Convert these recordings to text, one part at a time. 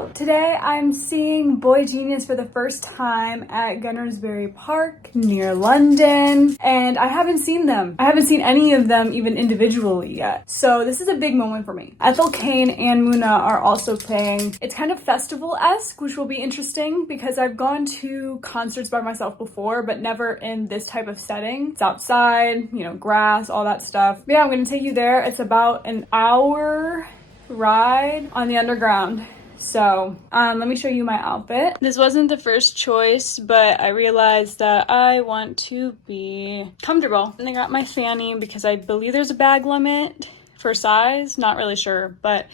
out. Today I'm seeing Boygenius for the first time at Gunnersbury Park near London, and I haven't seen them. I haven't seen any of them even individually yet. So this is a big moment for me. Ethel Cain and Muna are also playing. It's kind of festival-esque, which will be interesting because I've gone to concerts by myself before, but never in this type of setting. It's outside, you know, grass, all that stuff. But yeah, I'm gonna take you there. It's about an hour ride on the underground. So let me show you my outfit. This wasn't the first choice, but I realized that I want to be comfortable. And I got my fanny because I believe there's a bag limit for size. Not really sure, but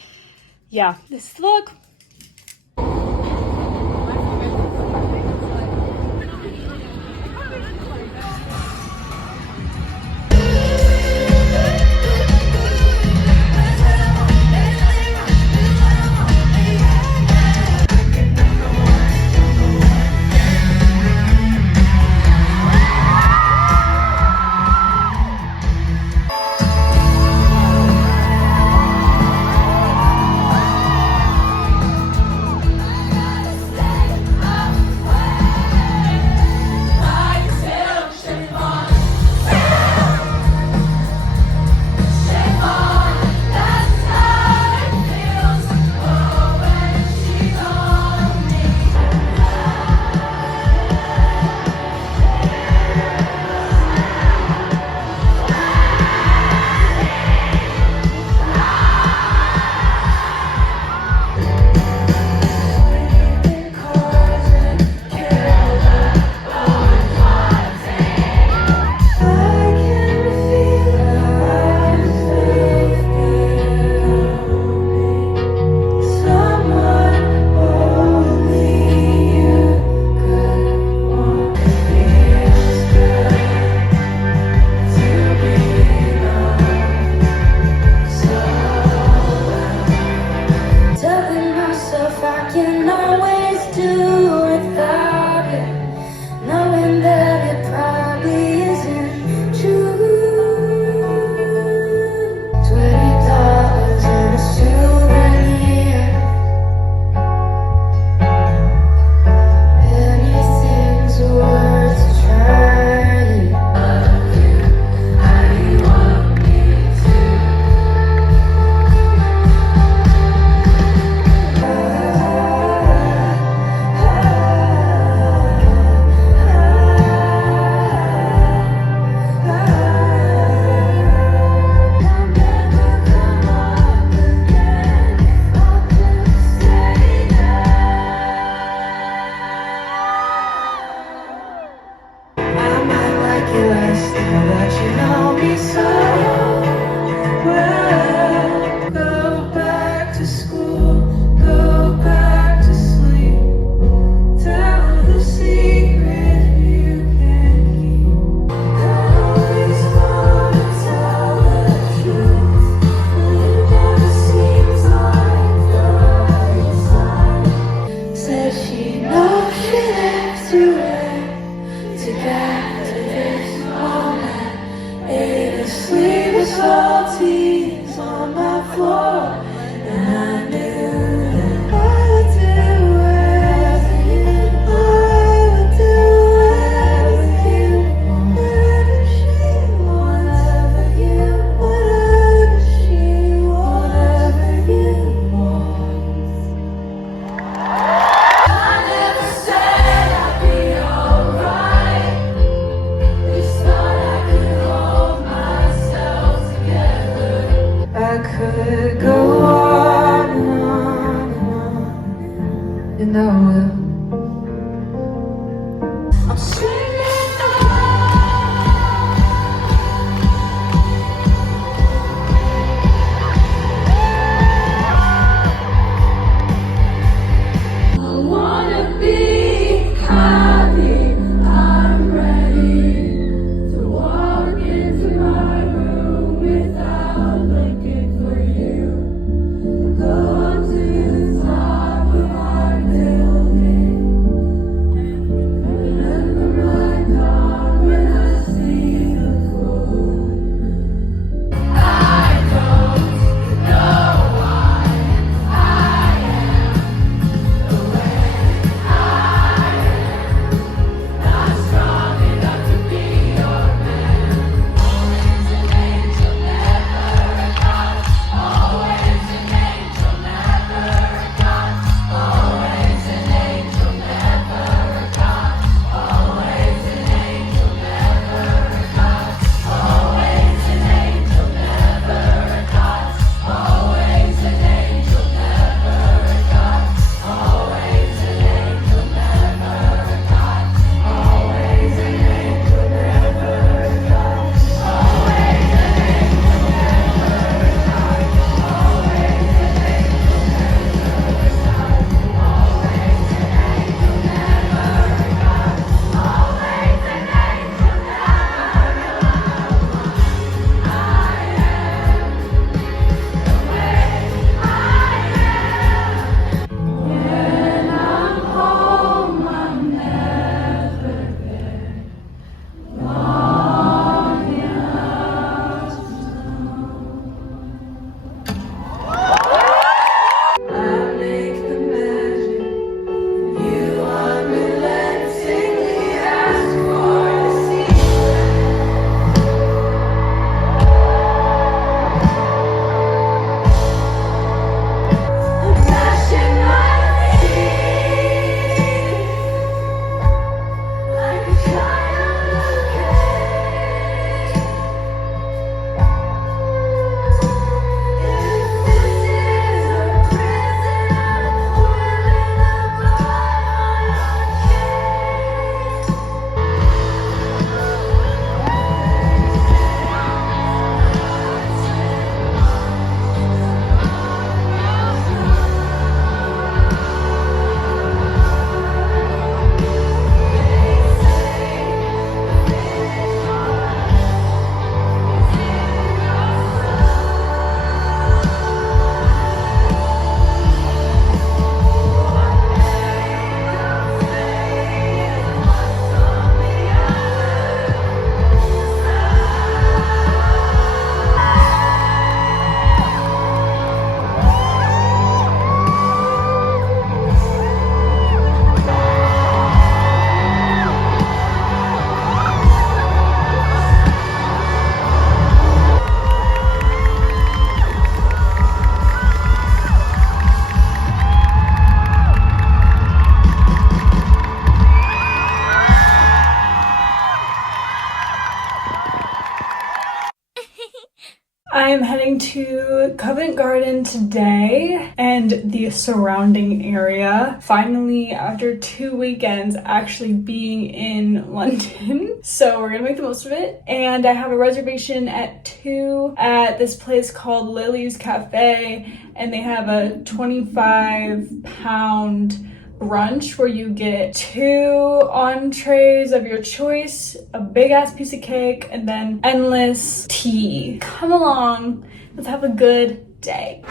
yeah, this is the look. Building Covent Garden today and the surrounding area. Finally, after 2 weekends actually being in London. So we're gonna make the most of it. And I have a reservation at 2 at this place called Lily's Cafe, and they have a £25 brunch where you get 2 entrees of your choice, a big ass piece of cake, and then endless tea. Come along, let's have a good day.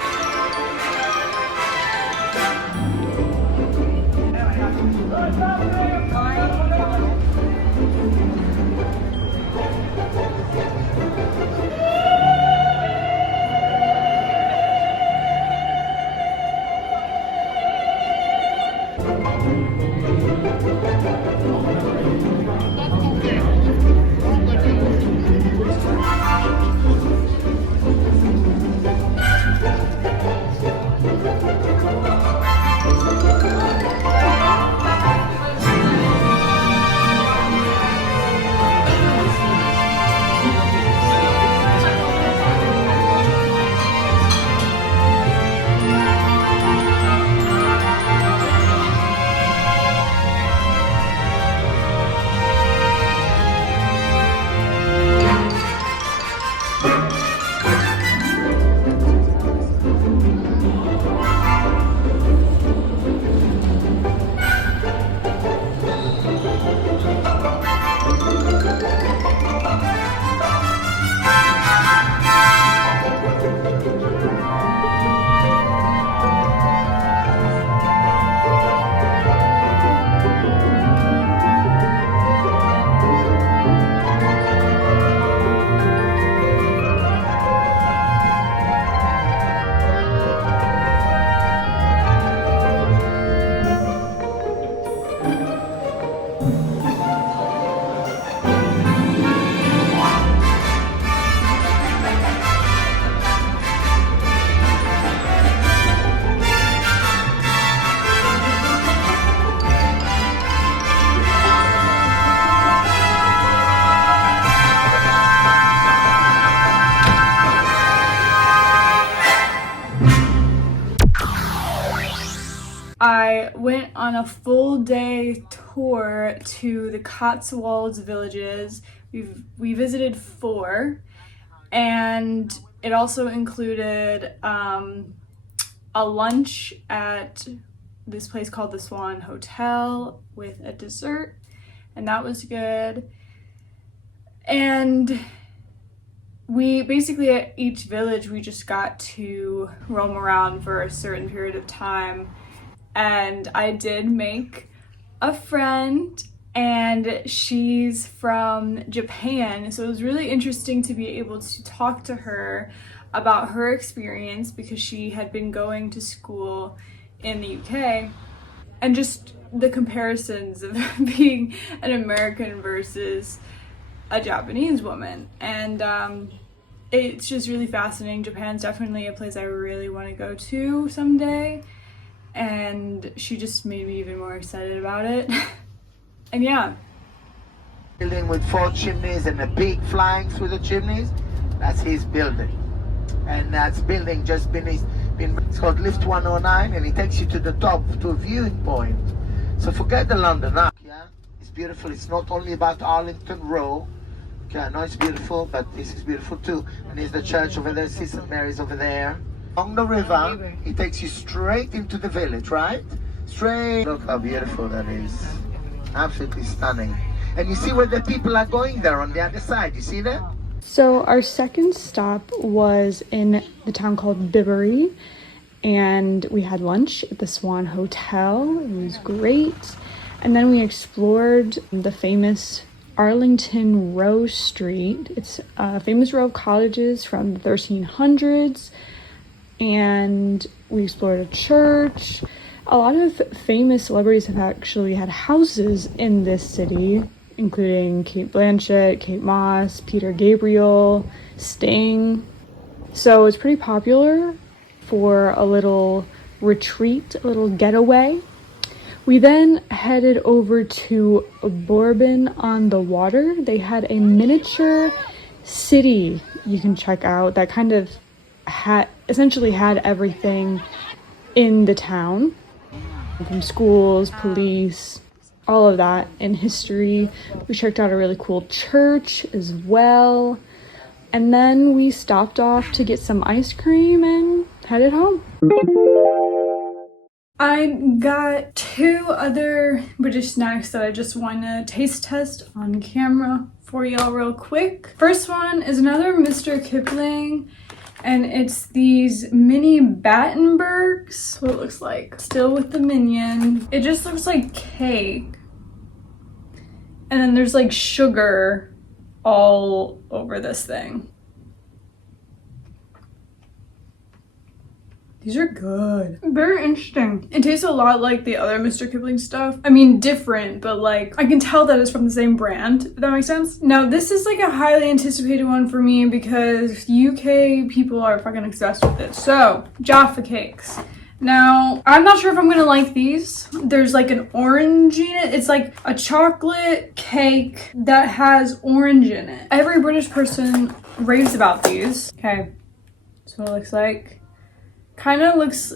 I went on a full day tour to the Cotswolds villages. We visited 4, and it also included a lunch at this place called the Swan Hotel with a dessert, and that was good. And we basically, at each village, we just got to roam around for a certain period of time. And I did make a friend, and she's from Japan. So it was really interesting to be able to talk to her about her experience, because she had been going to school in the UK, and just the comparisons of being an American versus a Japanese woman. And it's just really fascinating. Japan's definitely a place I really want to go to someday. And she just made me even more excited about it. And yeah. Building with 4 chimneys and a pig flying through the chimneys, that's his building. And that's building just it's called Lift 109, and it takes you to the top, to a viewing point. So forget the London Eye. Yeah, it's beautiful. It's not only about Arlington Row. Okay, I know it's beautiful, but this is beautiful too. And there's the church over there, St. Mary's over there. Along the river, it takes you straight into the village, right? Straight. Look how beautiful that is. Absolutely stunning. And you see where the people are going there on the other side. You see that? So our second stop was in the town called Bibury, and we had lunch at the Swan Hotel. It was great. And then we explored the famous Arlington Row Street. It's a famous row of cottages from the 1300s. And we explored a church. A lot of famous celebrities have actually had houses in this city, including Kate Blanchett, Kate Moss, Peter Gabriel, Sting. So it's pretty popular for a little retreat, a little getaway. We then headed over to Bourbon on the Water. They had a miniature city you can check out that kind of essentially had everything in the town, from schools, police, all of that, and history. We checked out a really cool church as well. And then we stopped off to get some ice cream and headed home. I got 2 other British snacks that I just want to taste test on camera for y'all real quick. First one is another Mr. Kipling, and it's these mini Battenbergs, what it looks like. Still with the minion. It just looks like cake. And then there's like sugar all over this thing. These are good. Very interesting. It tastes a lot like the other Mr. Kipling stuff. I mean, different, but like, I can tell that it's from the same brand, if that makes sense. Now, this is like a highly anticipated one for me because UK people are fucking obsessed with it. So, Jaffa cakes. Now, I'm not sure if I'm gonna like these. There's like an orange in it. It's like a chocolate cake that has orange in it. Every British person raves about these. Okay, that's what it looks like. Kind of looks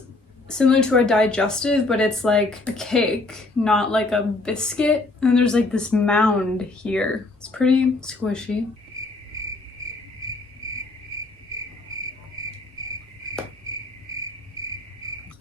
similar to a digestive, but it's like a cake, not like a biscuit. And there's like this mound here. It's pretty squishy.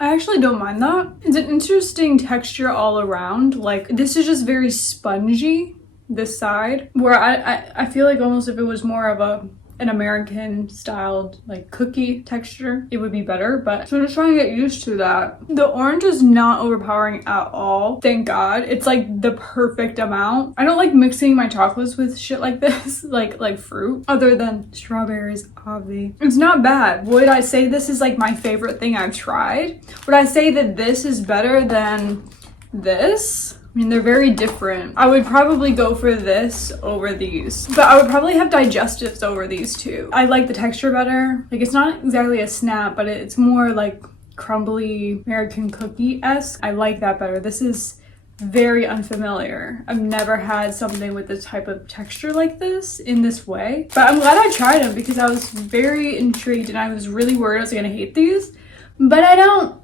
I actually don't mind that. It's an interesting texture all around. Like, this is just very spongy, this side, where I feel like almost if it was more of an American styled like cookie texture, it would be better, but so I'm just trying to get used to that. The orange is not overpowering at all, thank God. It's like the perfect amount. I don't like mixing my chocolates with shit like this, like fruit, other than strawberries, obvi. It's not bad. Would I say this is like my favorite thing I've tried? Would I say that this is better than this? I mean, they're very different. I would probably go for this over these, but I would probably have digestives over these two. I like the texture better. Like, it's not exactly a snap, but it's more like crumbly American cookie-esque. I like that better. This is very unfamiliar. I've never had something with this type of texture like this in this way, but I'm glad I tried them because I was very intrigued and I was really worried I was gonna hate these, but I don't.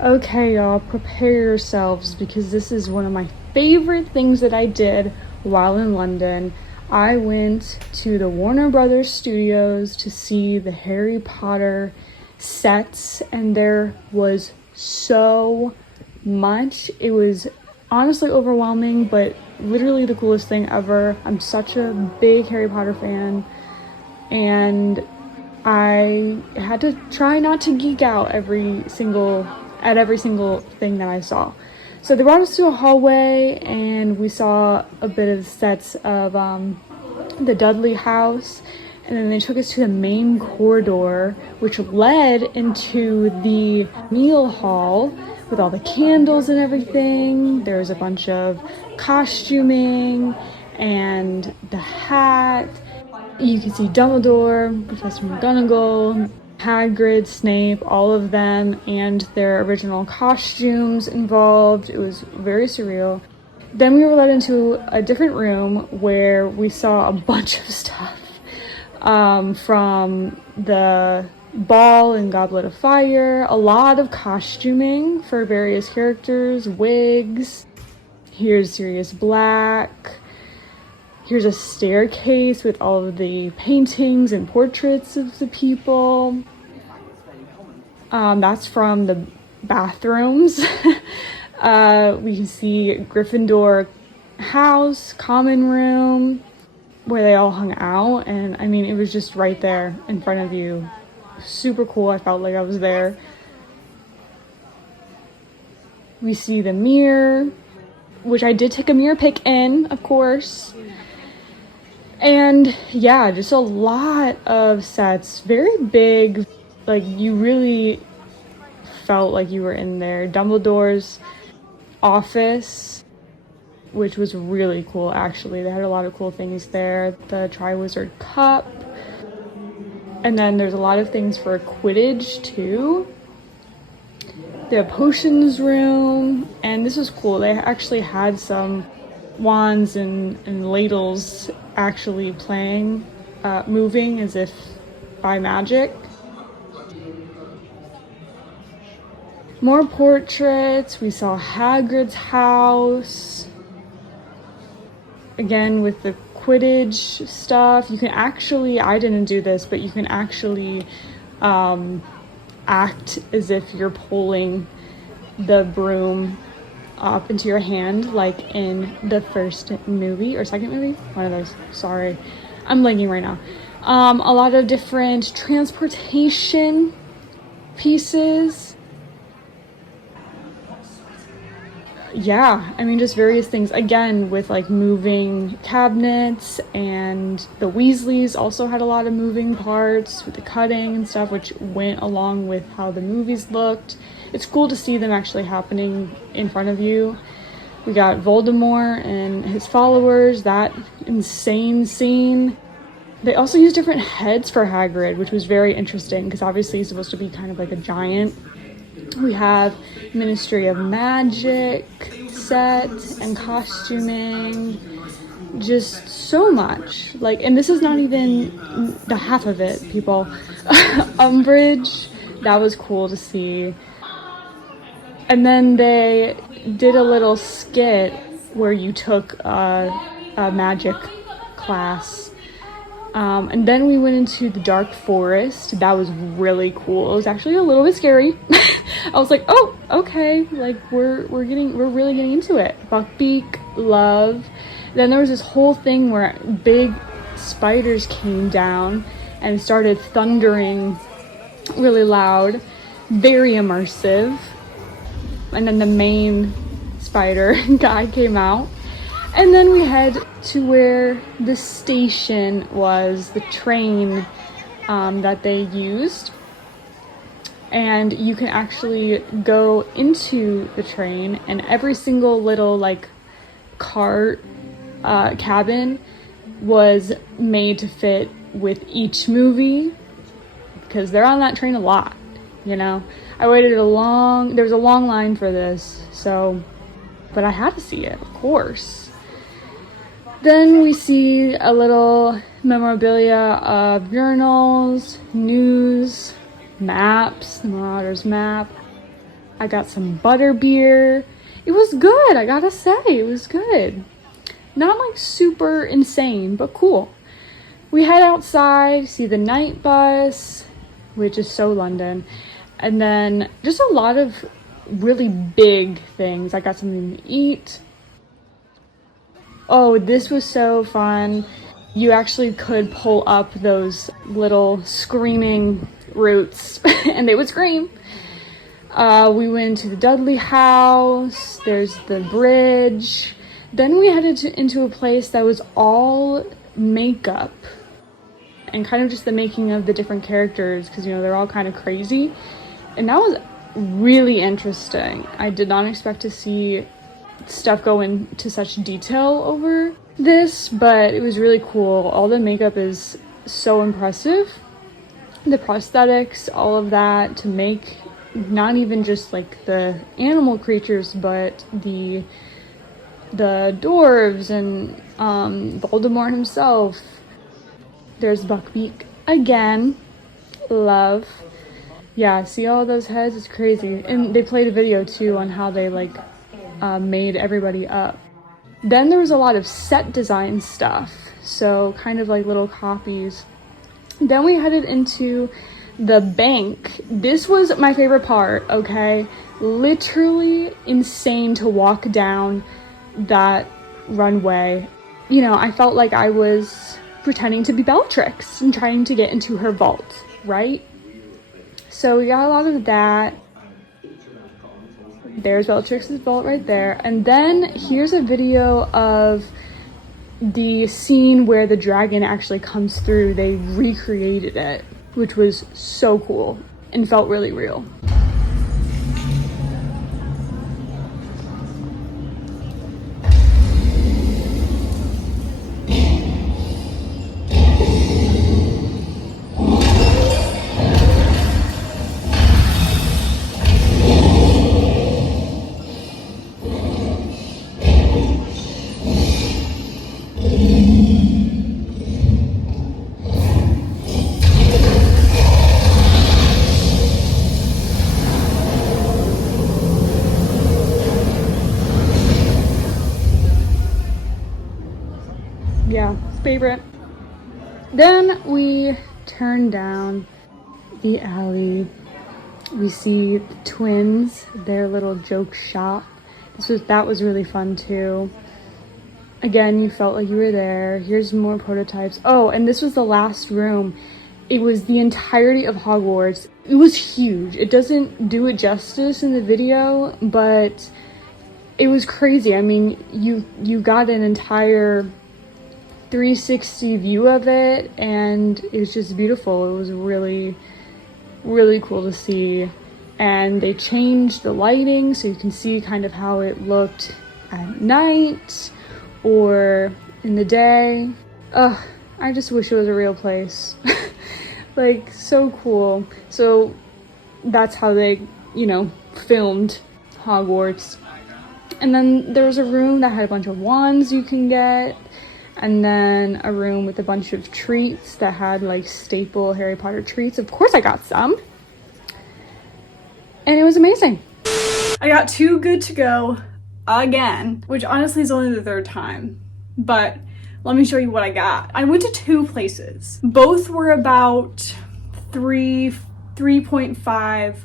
Okay, y'all, prepare yourselves because this is one of my favorite things that I did while in London. I went to the Warner Brothers studios to see the Harry Potter sets, and there was so much. It was honestly overwhelming, but literally the coolest thing ever. I'm such a big Harry Potter fan, and I had to try not to geek out every single thing that I saw. So they brought us to a hallway and we saw a bit of sets of the Dudley house, and then they took us to the main corridor which led into the meal hall with all the candles and everything. There's a bunch of costuming and the hat. You can see Dumbledore, Professor McGonagall, Hagrid, Snape, all of them, and their original costumes involved. It was very surreal. Then we were led into a different room where we saw a bunch of stuff from the ball and Goblet of Fire, a lot of costuming for various characters, wigs. Here's Sirius Black. Here's a staircase with all of the paintings and portraits of the people. That's from the bathrooms. We can see Gryffindor house, common room, where they all hung out. And I mean, it was just right there in front of you. Super cool. I felt like I was there. We see the mirror, which I did take a mirror pic in, of course. And yeah, just a lot of sets, very big, like you really felt like you were in there. Dumbledore's office, which was really cool actually. They had a lot of cool things there. The Triwizard Cup. And then there's a lot of things for Quidditch too. The potions room, and this was cool. They actually had some wands and ladles actually playing, moving as if by magic. More portraits. We saw Hagrid's house. Again, with the Quidditch stuff. You can actually, I didn't do this, but you can actually act as if you're pulling the broom up into your hand, like in the first movie or second movie, one of those. Sorry, I'm blanking right now. A lot of different transportation pieces. Yeah, I mean, just various things, again, with like moving cabinets, and the Weasleys also had a lot of moving parts with the cutting and stuff, which went along with how the movies looked. It's cool to see them actually happening in front of you. We got Voldemort and his followers, that insane scene. They also used different heads for Hagrid, which was very interesting because obviously he's supposed to be kind of like a giant. We have Ministry of Magic set and costuming, just so much. Like, and this is not even the half of it, people. Umbridge, that was cool to see. And then they did a little skit where you took a magic class. And then we went into the dark forest. That was really cool. It was actually a little bit scary. I was like, oh, okay, like we're really getting into it. Buckbeak, love. Then there was this whole thing where big spiders came down and started thundering really loud, very immersive. And then the main spider guy came out. And then we head to where the station was, the train that they used. And you can actually go into the train, and every single little like cart cabin was made to fit with each movie, because they're on that train a lot, you know. I waited there was a long line for this, so, but I had to see it, of course. Then we see a little memorabilia of journals, news, maps, the Marauders map. I got some butterbeer. It was good, I gotta say, it was good. Not like super insane, but cool. We head outside, see the night bus, which is so London. And then just a lot of really big things. I got something to eat. Oh, this was so fun. You actually could pull up those little screaming roots and they would scream. We went to the Dudley house. There's the bridge. Then we headed into a place that was all makeup and kind of just the making of the different characters, because, you know, they're all kind of crazy. And that was really interesting. I did not expect to see stuff go into such detail over this, but it was really cool. All the makeup is so impressive. The prosthetics, all of that, to make not even just like the animal creatures, but the dwarves and Voldemort himself. There's Buckbeak again. Love. Yeah, see all those heads? It's crazy. And they played a video too on how they like made everybody up. Then there was a lot of set design stuff, so kind of like little copies. Then we headed into the bank. This was my favorite part, okay? Literally insane to walk down that runway. You know, I felt like I was pretending to be Bellatrix and trying to get into her vault, right? So we got a lot of that. There's Bellatrix's vault right there. And then here's a video of the scene where the dragon actually comes through. They recreated it, which was so cool and felt really real. favorite. Then we turn down the alley. We see the twins, their little joke shop. That was really fun too. Again, you felt like you were there. Here's more prototypes. Oh, and this was the last room. It was the entirety of Hogwarts. It was huge. It doesn't do it justice in the video, but it was crazy. I mean, you got an entire 360 view of it, and it was just beautiful. It was really, really cool to see. And they changed the lighting so you can see kind of how it looked at night or in the day. Ugh, I just wish it was a real place. Like, so cool. So that's how they, filmed Hogwarts. And then there was a room that had a bunch of wands you can get. And then a room with a bunch of treats that had like staple Harry Potter treats. Of course I got some. And it was amazing. I got Too Good To Go again, which honestly is only the third time. But let me show you what I got. I went to two places. Both were about 3.5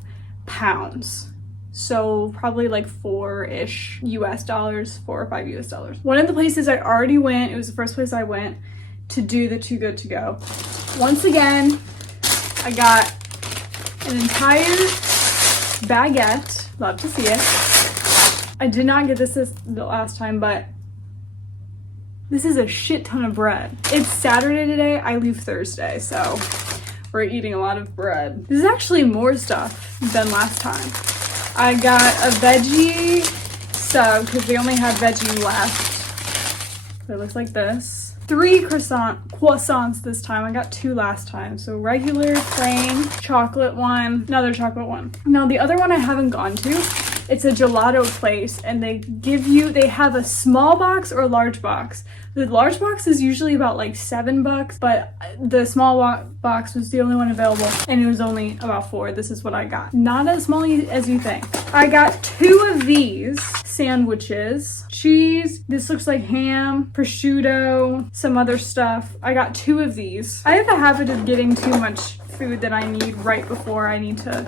pounds. So probably like $4-ish US dollars, $4 or $5 US dollars. One of the places I already went, it was the first place I went to do the Too Good To Go. Once again, I got an entire baguette. Love to see it. I did not get this the last time, but this is a shit ton of bread. It's Saturday today. I leave Thursday, so we're eating a lot of bread. This is actually more stuff than last time. I got a veggie sub because they only had veggie left. It looks like this. 3 croissants this time. I got 2 last time. So regular, plain, chocolate one, another chocolate one. Now the other one I haven't gone to. It's a gelato place, and they have a small box or a large box. The large box is usually about like $7, but the small box was the only one available, and it was only about $4. This is what I got. Not as small as you think. I got 2 of these sandwiches. Cheese, this looks like ham, prosciutto, some other stuff. I got 2 of these. I have a habit of getting too much food that I need right before I need to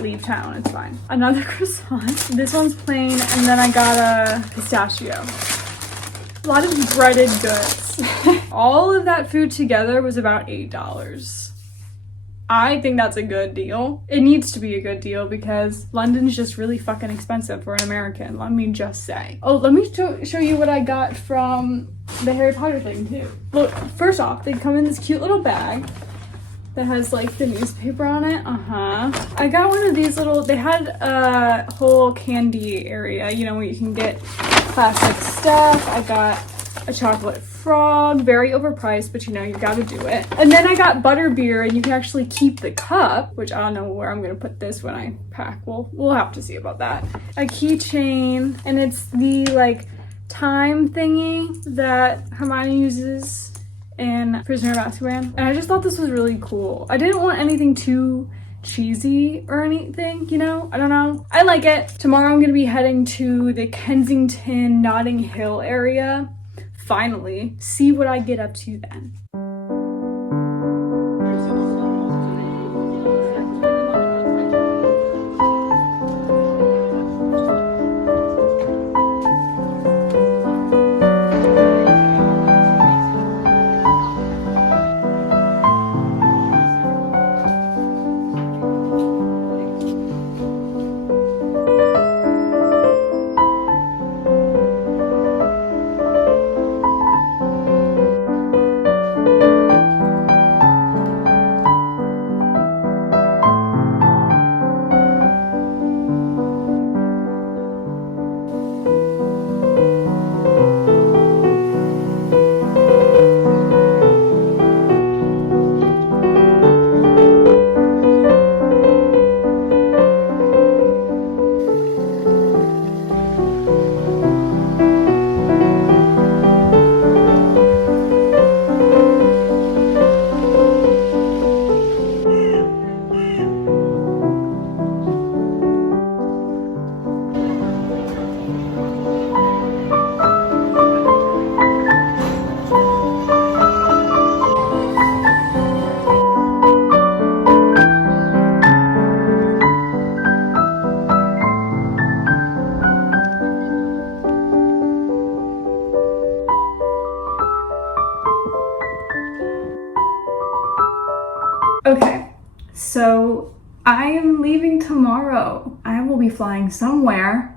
leave town. It's fine. Another croissant. This one's plain, and then I got a pistachio. A lot of breaded goods. All of that food together was about $8. I think that's a good deal. It needs to be a good deal because London's just really fucking expensive for an American, let me just say. Oh, let me show you what I got from the Harry Potter thing too. Look, first off, they come in this cute little bag that has like the newspaper on it. I got one of these little, they had a whole candy area, where you can get classic stuff. I got a chocolate frog, very overpriced, but you gotta do it. And then I got butterbeer, and you can actually keep the cup, which I don't know where I'm gonna put this when I pack. We'll have to see about that. A keychain, and it's the like time thingy that Hermione uses in Prisoner of Azkaban. And I just thought this was really cool. I didn't want anything too cheesy or anything, I don't know. I like it. Tomorrow I'm gonna be heading to the Kensington, Notting Hill area. Finally, see what I get up to then. Okay, so I am leaving tomorrow. I will be flying somewhere,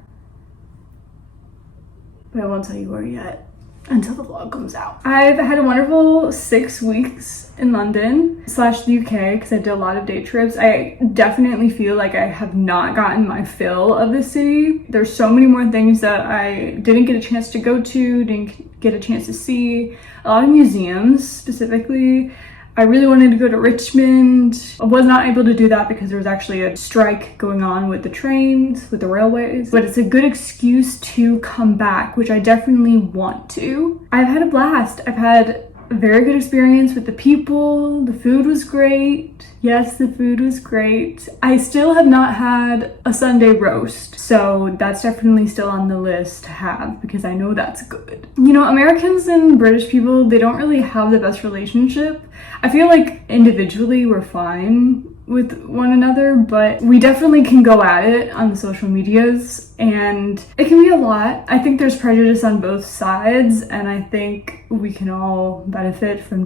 but I won't tell you where yet until the vlog comes out. I've had a wonderful 6 weeks in London / the UK because I did a lot of day trips. I definitely feel like I have not gotten my fill of the city. There's so many more things that I didn't get a chance to go to, didn't get a chance to see. A lot of museums specifically. I really wanted to go to Richmond. I was not able to do that because there was actually a strike going on with the trains, with the railways. But it's a good excuse to come back, which I definitely want to. I've had a blast. I've had a very good experience with the people. The food was great. Yes, the food was great. I still have not had a Sunday roast, so that's definitely still on the list to have because I know that's good. You know, Americans and British people, they don't really have the best relationship. I feel like individually we're fine with one another, but we definitely can go at it on the social medias and it can be a lot. I think there's prejudice on both sides and I think we can all benefit from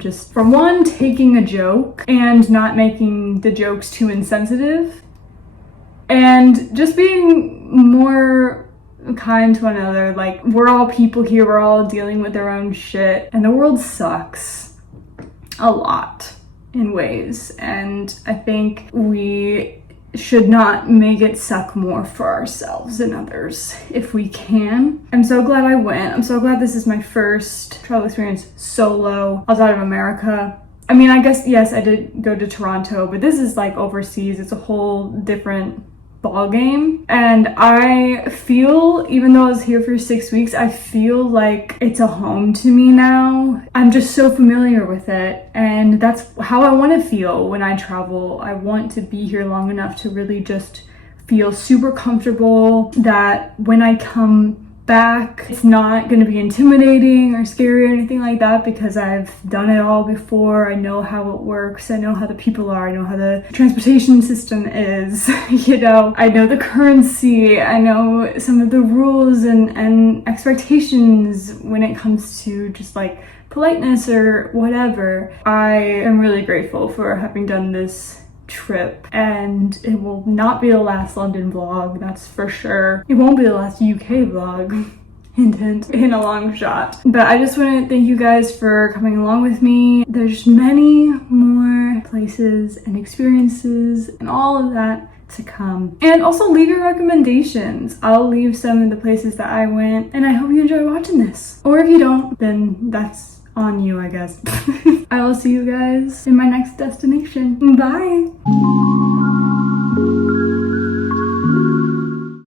one, taking a joke and not making the jokes too insensitive and just being more kind to one another. Like, we're all people here, we're all dealing with our own shit and the world sucks a lot in ways, and I think we should not make it suck more for ourselves and others if we can. I'm so glad I went. I'm so glad this is my first travel experience solo outside of America. I mean, I guess, yes, I did go to Toronto, but this is like overseas. It's a whole different ball game, and I feel, even though I was here for 6 weeks, I feel like it's a home to me now. I'm just so familiar with it, and that's how I want to feel when I travel. I want to be here long enough to really just feel super comfortable, that when I come back it's not going to be intimidating or scary or anything like that because I've done it all before. I know how it works, I know how the people are, I know how the transportation system is, you know, I know the currency, I know some of the rules and expectations when it comes to just like politeness or whatever. I am really grateful for having done this trip, and it will not be the last London vlog, that's for sure. It won't be the last UK vlog. Hint, hint, in a long shot. But I just want to thank you guys for coming along with me. There's many more places and experiences and all of that to come. And also leave your recommendations. I'll leave some of the places that I went, and I hope you enjoy watching this. Or if you don't, then that's on you, I guess. I will see you guys in my next destination. Bye!